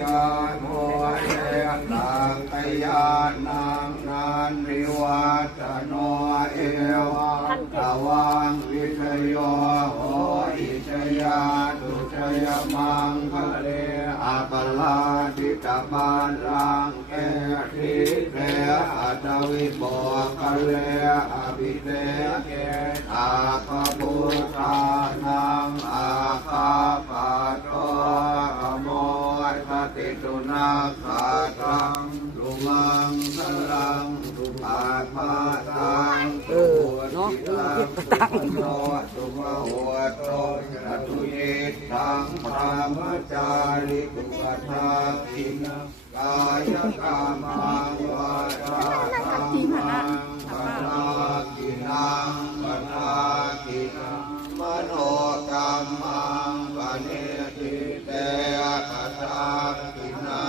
ยาโมเยตังกยานังนันริวัตโนเอวังตวังวิทโยโหอิชยาตุชยมังคะเลอาปลาทิตาปันรังเกทิเตอัตวิโบคะเลอภิเตเกอาภะพุทธานังอาคาปะโตอโมทติตุนาคาตังลุมังสลังลุอาภาตังเนาะตังโนสุภโหโตอตุเยตังพรหมจาริตุกัฏฐาทินังกายกรรมังวาจากรรมังปนาทินังปนาทินังมโนกรรมังปณิทิเตปัฏฐาทินา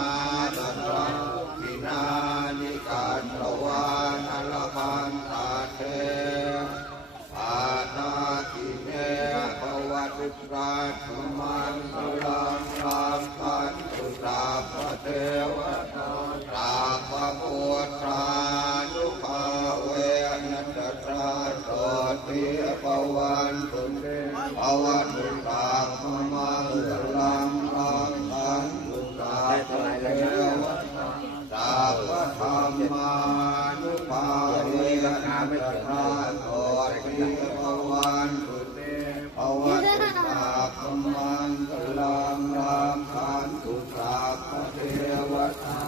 ตัสสะทินานิการตวานอรพันตาเทอาตาทิเนภวตุตราธรรมันตลังรามคันตุตาปเทวตาตาปพุทธานุภาเวนัสสะโสติภวันตุเตภวตุตาธรรมันตลังรามคันตุตาปเทวตาตาปธรรมานุภาเวนัสสะโสติภวันตุเตภวตุตาธรรมันตลังรามคันตุตาปเทวตา